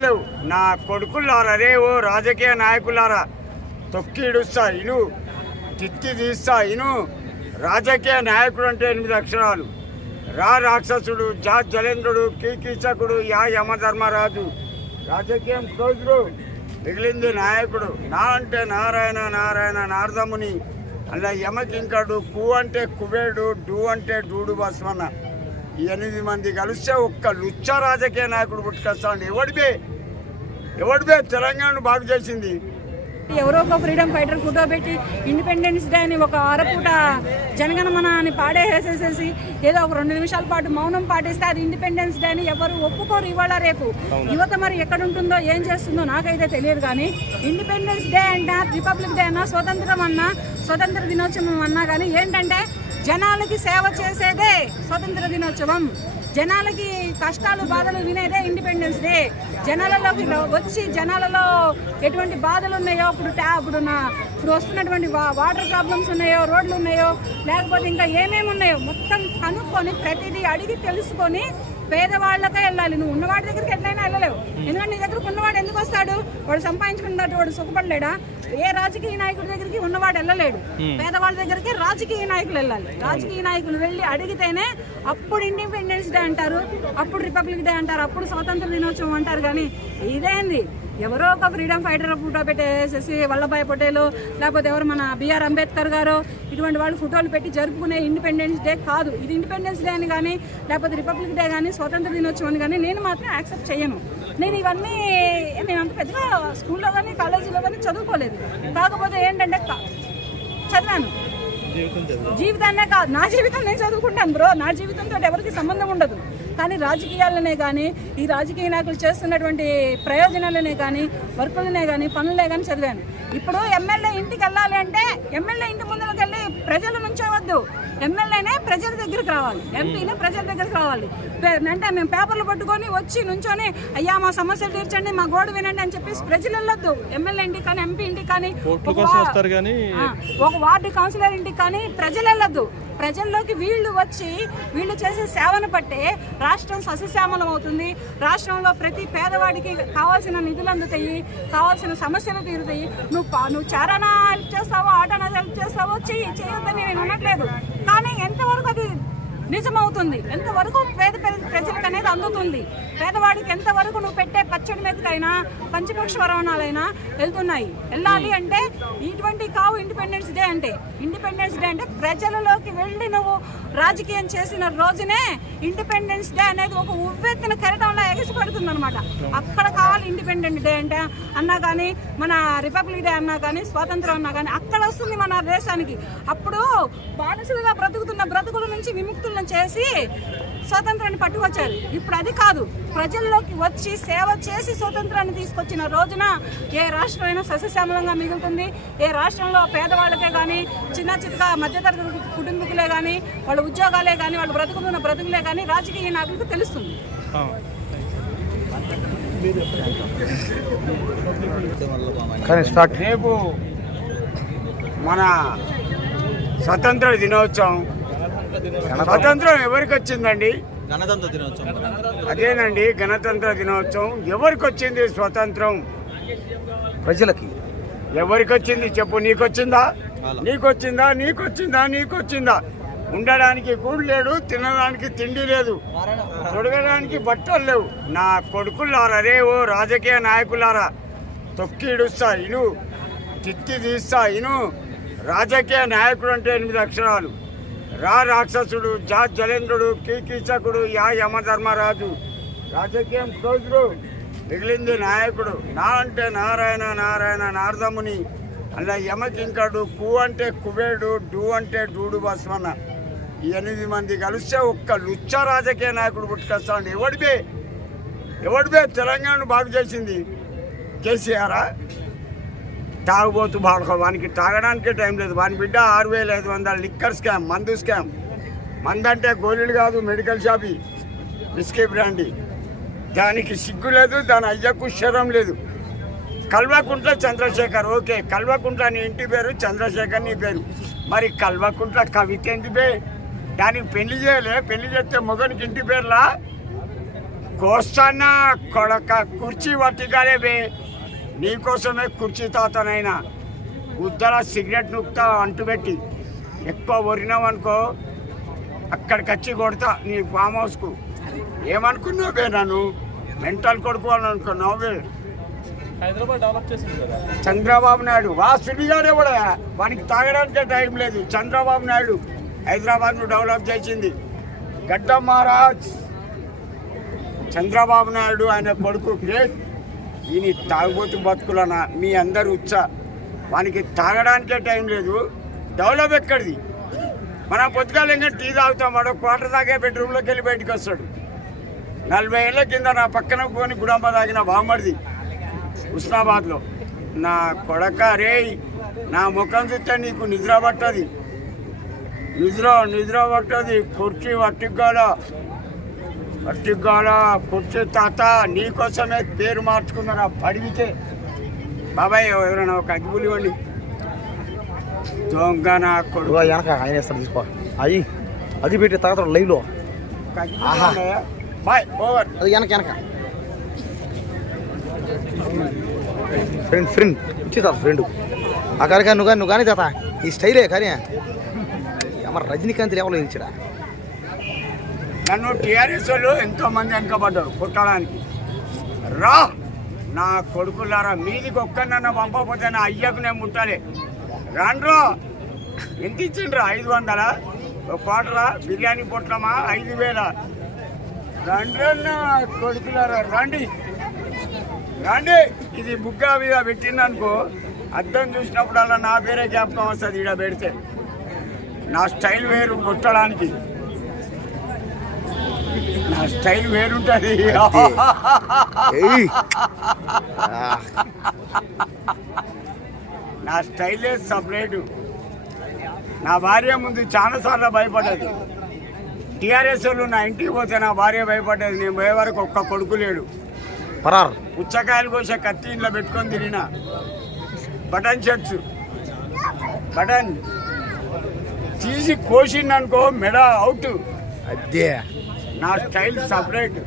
నా కొడుకులారా, రే ఓ రాజకీయ నాయకులారా, తొక్కిడుస్తా ఇను, తిత్తి తీస్తా ఇను. రాజకీయ నాయకుడు అంటే 8 అక్షరాలు. రా రాక్షసుడు, జా జలేంద్రుడు, కీచకుడు, యా యమధర్మరాజు. రాజకీయం క్లోజుడు, మిగిలింది నాయకుడు. నా అంటే నారాయణ, నారాయణ నారదముని. అలా యమకింకడు, కు అంటే కుబేడు, డు అంటే డూడు బస్మన్న. ఈ 8 మంది కలిస్తే ఒక్క లుచ్చ రాజకీయ నాయకుడు పుట్టుకొస్తాడు. ఎవడిబే తెలంగాణను బాగు చేసింది? ఎవరో ఒక ఫ్రీడమ్ ఫైటర్ ఫోటో పెట్టి ఇండిపెండెన్స్ డే అని ఒక అరపూట జనగణమన అని పాడేసేసేసి ఏదో ఒక 2 నిమిషాల పాటు మౌనం పాటిస్తే అది ఇండిపెండెన్స్ డే అని ఎవరు ఒప్పుకోరు. ఇవాళ రేపు యువత మరి ఎక్కడ ఉంటుందో ఏం చేస్తుందో నాకైతే తెలియదు. కానీ ఇండిపెండెన్స్ డే అన్నా, రిపబ్లిక్ డే అన్నా, స్వతంత్రం అన్నా, స్వతంత్ర దినోత్సవం అన్నా కానీ ఏంటంటే జనాలకి సేవ చేసేదే స్వతంత్ర దినోత్సవం. జనాలకి కష్టాలు బాధలు వినేదే ఇండిపెండెన్స్ డే. జనాలలోకి వచ్చి జనాలలో ఎటువంటి బాధలు ఉన్నాయో, ఇప్పుడు వస్తున్నటువంటి వాటర్ ప్రాబ్లమ్స్ ఉన్నాయో, రోడ్లు ఉన్నాయో, లేకపోతే ఇంకా ఏమేమి ఉన్నాయో మొత్తం కనుక్కొని ప్రతిదీ అడిగి తెలుసుకొని పేదవాళ్ళకే వెళ్ళాలి. నువ్వు ఉన్నవాడి దగ్గరికి ఎట్లయినా వెళ్ళలేవు. ఎందుకంటే నీ దగ్గరకు ఉన్నవాడు ఎందుకు వస్తాడు? వాడు సంపాదించుకున్నట్టు వాడు సుఖపడలేడా? ఏ రాజకీయ నాయకుడి దగ్గరికి ఉన్నవాడు వెళ్ళలేడు. పేదవాళ్ళ దగ్గరికి రాజకీయ నాయకులు వెళ్ళాలి. రాజకీయ నాయకులు వెళ్ళి అడిగితేనే అప్పుడు ఇండిపెండెన్స్ డే అంటారు, అప్పుడు రిపబ్లిక్ డే అంటారు, అప్పుడు స్వాతంత్ర దినోత్సవం అంటారు. కానీ ఇదేంది? ఎవరో ఒక ఫ్రీడమ్ ఫైటర్ ఫోటో పెట్టేసేసి వల్లభాయ్ పటేల్, లేకపోతే ఎవరు మన బిఆర్ అంబేద్కర్ గారు, ఇటువంటి వాళ్ళు ఫోటోలు పెట్టి జరుపుకునే ఇండిపెండెన్స్ డే కాదు ఇది. ఇండిపెండెన్స్ డే అని కానీ, లేకపోతే రిపబ్లిక్ డే కానీ, స్వాతంత్ర దినోత్సవం అని కానీ నేను మాత్రం యాక్సెప్ట్ చేయను. నేను ఇవన్నీ నేను అంత పెద్దగా స్కూల్లో కానీ కాలేజీలో కానీ చదువుకోలేదు. కాకపోతే ఏంటంటే చదివాను, జీవితాన్నే కాదు నా జీవితం నేను చదువుకుంటాను బ్రో. నా జీవితంతో ఎవరికి సంబంధం ఉండదు. కానీ రాజకీయాలనే కానీ, ఈ రాజకీయ నాయకులు చేస్తున్నటువంటి ప్రయోజనాలనే కానీ, వర్కులనే కానీ, పనులనే కానీ చదివాను. ఇప్పుడు ఎమ్మెల్యే ఇంటికి వెళ్ళాలి అంటే ఎమ్మెల్యే ఇంటి ముందుకు వెళ్ళి ప్రజలు నుంచోవద్దు. ఎమ్మెల్యేనే ప్రజల దగ్గరికి రావాలి, ఎంపీనే ప్రజల దగ్గరికి రావాలి. అంటే మేము పేపర్లు పట్టుకొని వచ్చి నుంచొని అయ్యా మా సమస్యలు తీర్చండి, మా గోడు వినండి అని చెప్పేసి ప్రజలు వెళ్ళొద్దు. ఎమ్మెల్యే ఇంటికి కానీ, ఎంపీ ఇంటికి కానీ, ఒక వార్డు కౌన్సిలర్ ఇంటికి కానీ ప్రజలు వెళ్ళొద్దు. ప్రజల్లోకి వీళ్ళు వచ్చి వీళ్ళు చేసే సేవను బట్టే రాష్ట్రం సస్యశ్యామలం అవుతుంది. రాష్ట్రంలో ప్రతి పేదవాడికి కావాల్సిన నిధులు అందుతాయి, కావాల్సిన సమస్యలు తీరుతాయి. నువ్వు చారానా హెల్ప్ చేస్తావో, ఆటనా హెల్ప్ చేస్తావో చేయొద్దని నేను అనట్లేదు. కానీ ఎంతవరకు అది నిజమవుతుంది, ఎంతవరకు పేద ప్రజలకు అనేది అందుతుంది, పేదవాడికి ఎంతవరకు నువ్వు పెట్టే పచ్చడి మీదకైనా పంచపక్ష వరవణాలైనా వెళ్తున్నాయి. వెళ్ళాలి అంటే ఇటువంటి కావు ఇండిపెండెన్స్ డే అంటే. ఇండిపెండెన్స్ డే అంటే ప్రజలలోకి వెళ్ళి నువ్వు రాజకీయం చేసిన రోజునే ఇండిపెండెన్స్ డే అనేది ఒక ఉవ్వెత్తిన కెరటంలో ఎగసిపడుతుంది అనమాట. అక్కడ కావాలి ఇండిపెండెన్స్ డే అంటే అన్నా కానీ, మన రిపబ్లిక్ డే అన్నా కానీ, స్వాతంత్రం అన్నా కానీ అక్కడ వస్తుంది మన దేశానికి. అప్పుడు బానిసలుగా బ్రతుకుతున్న బ్రతుకుల నుంచి విముక్తులను చేసి స్వాతంత్రాన్ని పట్టుకొచ్చారు. ఇప్పుడు అది కాదు, ప్రజల్లోకి వచ్చి సేవ చేసి స్వాతంత్రాన్ని తీసుకొచ్చిన రోజున ఏ రాష్ట్రమైనా సస్యశ్యామలంగా మిగులుతుంది. ఏ రాష్ట్రంలో పేదవాళ్ళకే కానీ, చిన్న చిన్న మధ్యతరగతి కుటుంబీకులే కానీ, వాళ్ళ ఉద్యోగాలే కానీ, వాళ్ళు బ్రతుకుతున్న బ్రతుకులే కానీ రాజకీయ నాయకులకు తెలుస్తుంది. రేపు మన స్వతంత్ర దినోత్సవం. స్వతంత్రం ఎవరికి వచ్చిందండి? గణతంత్ర దినోత్సవం. అదేనండి, గణతంత్ర దినోత్సవం. ఎవరికి వచ్చింది స్వతంత్రం? ప్రజలకి. ఎవరికి వచ్చింది చెప్పు? నీకొచ్చిందా? నీకొచ్చిందా? నీకొచ్చిందా? నీకొచ్చిందా? ఉండడానికి గూడు లేడు, తినడానికి తిండి లేదు, తొడగడానికి బట్టలు లేవు. నా కొడుకులారా, రే ఓ రాజకీయ నాయకులారా, తొక్కిడుస్తా ఇను, తిత్తి తీస్తా ఇను. రాజకీయ నాయకుడు అంటే 8 అక్షరాలు. రా రాక్షసుడు, జా జలేంద్రుడు, కీచకుడు, యా యమధర్మరాజు. రాజకీయం క్లోజుడు, మిగిలింది నాయకుడు. నా అంటే నారాయణ, నారాయణ నారదముని. అలా యమకింకడు, కు అంటే కుబేడు, డు అంటే డూడు బస్మన్న. ఈ 8 మంది కలిస్తే ఒక్క లుచ్చ రాజకీయ నాయకుడు పుట్టుకొస్తాడు. ఎవడిబే తెలంగాణను బాగు చేసింది? కేసీఆరా? తాగుబోతు బాడుకో, వానికి తాగడానికే టైం లేదు. వాని బిడ్డ 6500 లిక్కర్ స్కామ్, మందు స్కామ్. మందు అంటే గోళీలు కాదు, మెడికల్ షాపి, విస్కీ బ్రాండీ. దానికి సిగ్గు లేదు, దాని అయ్యకు శరం లేదు. కల్వకుంట్ల చంద్రశేఖర్. ఓకే, కల్వకుంట్ల నీ ఇంటి పేరు, చంద్రశేఖర్ నీ పేరు. మరి కల్వకుంట్ల కవిత ఏంది బే? దానికి పెళ్లి చేయలే? పెళ్లి చేస్తే మొగనికి ఇంటి పేర్లా? కోస్తానా కొడక కుర్చీ పట్టికాలే బే నీకోసమే కుర్చీ తాతనైనా ఉద్దర సిగరెట్ నుక్తా అంటుపెట్టి ఎక్కువ ఒరినావనుకో అక్కడికి వచ్చి కొడతా నీ ఫామ్ హౌస్కు. ఏమనుకున్నావు బే నన్ను మెంటల్ కొడుకు అని అనుకున్నావు బే. హైదరాబాద్ డెవలప్ చేసింది కదా చంద్రబాబు నాయుడు వాసుడిగానే కూడా వానికి తాగడానికే టైం లేదు. చంద్రబాబు నాయుడు హైదరాబాద్ను డెవలప్ చేసింది. గడ్డ మహారాజ్ చంద్రబాబు నాయుడు ఆయన కొడుకు గ్రేట్. ఈయన తాగుబోతు బతుకులనా మీ అందరు ఉచ్చా. వానికి తాగడానికే టైం లేదు. డెవలప్ ఎక్కడిది? మనం పొద్దుగాల ఇంకా టీ తాగుతాం. వాడు క్వార్టర్ తాగే బెడ్రూమ్లోకి వెళ్ళి బయటకు వస్తాడు. 40 ఏళ్ళ కింద నా పక్కన పోని గుడంబ తాగిన బామ్మడిది హుస్నాబాద్లో. నా కొడక రే నా ముఖం చూస్తే నీకు నిద్ర పట్టది. నిద్ర పట్టది. కుర్చీ వట్టిగాల కుర్చీ తాత నీకోసమే పేరు మార్చుకున్నా పడివితే. బాబాయ్ ఎవరైనా ఒక అగ్గిపులి ఇవ్వండి. దొంగ నా కొడుకు వెనక ఆయన వేస్తాడు తీసుకో. అది పెట్టి తాగుతాడు లైవ్లో. Boy over. అది వెనక ఫ్రెండ్ ఇచ్చి తాత ఫ్రెండ్ ఆ కానీ నువ్వు కానీ తాత ఈ స్టైలే కానీ మన రజనీకాంత్ లెవెల్లో ఇచ్చాడా. నన్ను టీఆర్ఎస్ వాళ్ళు ఎంతోమంది వెనకబడ్డారు కొట్టడానికి. రా నా కొడుకులారా మీదికి ఒక్కనన్నా పంపకపోతే నా అయ్యకు నేను ముట్టాలి. రాండ్రో ఎంత ఇచ్చిండ్రా? 500 ఒక క్వార్టరా? బిర్యానీ పొట్లమా 5000? రండి కొడుకులారా రండి. ఇది బుగ్గా మీద పెట్టిందనుకో అద్దం చూసినప్పుడల్లా నా పేరే జ్ఞాపకం వస్తుంది. ఈడ పెడితే నా స్టైల్ వేరు కొట్టడానికి. నా స్టైల్ వేరుంటుంది. నా స్టైలే సపరేటు. నా భార్య ముందు చాలాసార్లు భయపడ్డది. టీఆర్ఎస్ వాళ్ళు నా ఇంటికి పోతే నా భార్య భయపడ్డది. నేను పోయే వరకు ఒక్క కొడుకు లేడు. పుచ్చకాయలు కోసే కత్తి ఇంట్లో పెట్టుకొని తిరిగిన. బటన్ షర్ట్స్ బటన్ తీసి కోసిందనుకో మెడ అవుట్. అదే నా స్టైల్ సపరేట్.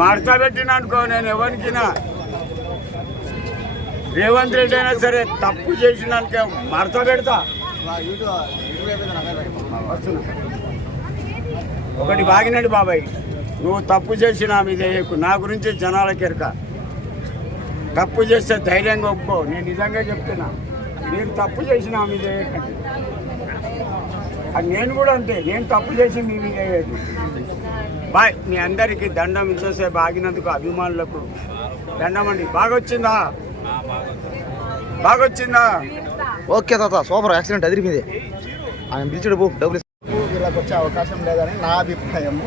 మడత పెట్టిన అనుకో నేను ఎవరికినా రేవంత్ రెడ్డి అయినా సరే తప్పు చేసినాక మడత పెడతా. ఒకటి బాగినాడు బాబాయ్, నువ్వు తప్పు చేసినా మీద నా గురించి జనాలకి ఎరక. తప్పు చేస్తే ధైర్యంగా ఒప్పుకో. నేను నిజంగా చెప్తున్నా, నేను తప్పు చేసిన మీద అది నేను కూడా అంతే. నేను తప్పు చేసి మీ మీద బాయ్. మీ అందరికీ దండం. ఇంతసేపు ఆగినందుకు అభిమానులకు దండం అండి. బాగొచ్చిందా? ఓకే తాత సూపర్. యాక్సిడెంట్ అదిరిపోయింది. ఆయన పిలిచాడు పో డబ్బులు. వీళ్ళకి వచ్చే అవకాశం లేదని నా అభిప్రాయము.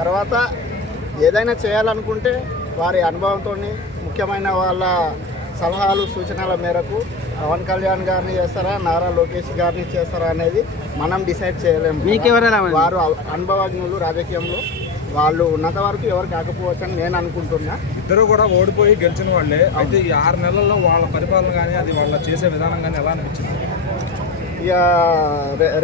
తర్వాత ఏదైనా చేయాలనుకుంటే వారి అనుభవంతో ముఖ్యమైన వాళ్ళ సలహాలు సూచనల మేరకు పవన్ కళ్యాణ్ గారిని చేస్తారా, నారా లోకేష్ గారిని చేస్తారా అనేది మనం డిసైడ్ చేయలేము. వారు అనుభవజ్ఞులు రాజకీయంలో. వాళ్ళు ఉన్నంత వరకు ఎవరు కాకపోవచ్చు అని నేను అనుకుంటున్నా. ఇద్దరు కూడా ఓడిపోయి గెలిచిన వాళ్ళే. అయితే ఈ 6 నెలల్లో వాళ్ళ పరిపాలన కానీ అది వాళ్ళ చేసే విధానం కానీ ఎలా అనిపించింది? ఇక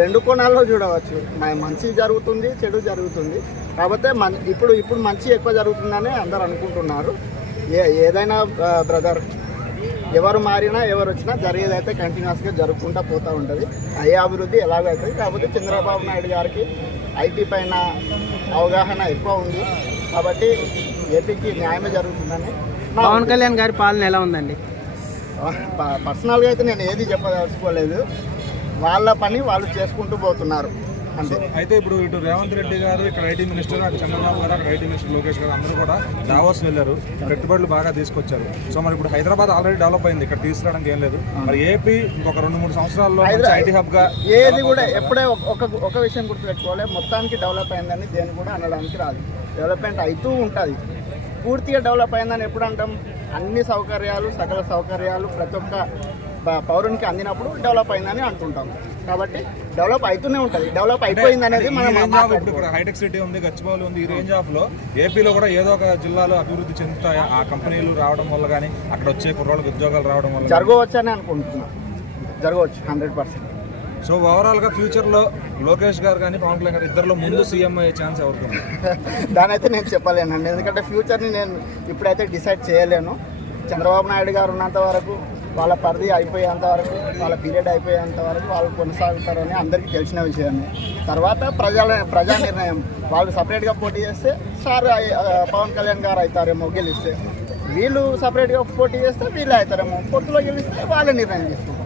2 కోణాల్లో చూడవచ్చు. మంచి జరుగుతుంది, చెడు జరుగుతుంది. కాకపోతే ఇప్పుడు మంచి ఎక్కువ జరుగుతుందని అందరు అనుకుంటున్నారు. ఏదైనా బ్రదర్ ఎవరు మారినా ఎవరు వచ్చినా జరిగేదైతే కంటిన్యూస్గా జరుపుకుంటూ పోతూ ఉంటుంది. అయ్యే అభివృద్ధి ఎలాగవుతుంది. కాకపోతే చంద్రబాబు నాయుడు గారికి ఐటీ పైన అవగాహన ఎక్కువ ఉంది కాబట్టి ఏపీకి న్యాయమే జరుగుతుందని. పవన్ కళ్యాణ్ గారి పాలన ఎలా ఉందండి? పర్సనల్గా అయితే నేను ఏది చెప్పదలుచుకోలేదు. వాళ్ళ పని వాళ్ళు చేసుకుంటూ పోతున్నారు అంతే. అయితే ఇప్పుడు ఇటు రేవంత్ రెడ్డి గారు ఇక్కడ ఐటీ మినిస్టర్, అటు చంద్రబాబు గారు అక్కడ ఐటీ మినిస్టర్ లోకేష్ గారు అందరూ కూడా దావోస్ వెళ్ళారు. పెట్టుబడులు బాగా తీసుకొచ్చారు. సో మరి ఇప్పుడు హైదరాబాద్ ఆల్రెడీ డెవలప్ అయింది. ఇక్కడ తీసుకురావడానికి ఏం లేదు. మరి ఏపీ ఇంకొక 2-3 సంవత్సరాల్లో ఐటీ హబ్ గా ఏది కూడా ఎప్పుడే ఒక విషయం గుర్తుపెట్టుకోవాలి. మొత్తానికి డెవలప్ అయిందని దేని కూడా అనడానికి రాదు. డెవలప్మెంట్ అవుతూ ఉంటుంది. పూర్తిగా డెవలప్ అయిందని ఎప్పుడు అంటాం? అన్ని సౌకర్యాలు, సకల సౌకర్యాలు ప్రతి ఒక్క పౌరునికి అందినప్పుడు డెవలప్ అయిందని అంటుంటాం. కాబట్టి డెవలప్ అవుతూనే ఉంటుంది. డెవలప్ అయిపోయింది అనేది మనం ఇప్పుడు హైటెక్ సిటీ ఉంది, గచ్చిబౌలి ఉంది. ఈ రేంజ్ ఆఫ్ లో ఏపీలో కూడా ఏదో ఒక జిల్లాలో అభివృద్ధి చెందుతాయి. ఆ కంపెనీలు రావడం వల్ల కానీ అక్కడ వచ్చే కుర్రోళ్ళకి ఉద్యోగాలు రావడం వల్ల జరగవచ్చు అని అనుకుంటున్నాం. జరగవచ్చు 100%. సో ఓవరాల్గా ఫ్యూచర్లో లోకేష్ గారు కానీ పవన్ కళ్యాణ్ గారు ఇద్దరిలో ముందు సీఎం అయ్యే ఛాన్స్ ఎవరికి ఉంది? దానైతే నేను చెప్పలేనండి, ఎందుకంటే ఫ్యూచర్ని నేను ఇప్పుడైతే డిసైడ్ చేయలేను. చంద్రబాబు నాయుడు గారు ఉన్నంత వరకు, వాళ్ళ పరిధి అయిపోయేంత వరకు, వాళ్ళ పీరియడ్ అయిపోయేంత వరకు వాళ్ళు కొనసాగుతారని అందరికీ తెలిసిన విషయమే. తర్వాత ప్రజా నిర్ణయం. వాళ్ళు సపరేట్గా పోటీ చేస్తే పవన్ కళ్యాణ్ గారు అవుతారేమో గెలిస్తే, వీళ్ళు సపరేట్గా పోటీ చేస్తే వీళ్ళు అవుతారేమో, పొత్తులో గెలిస్తే వాళ్ళే నిర్ణయం తీసుకుంటారు.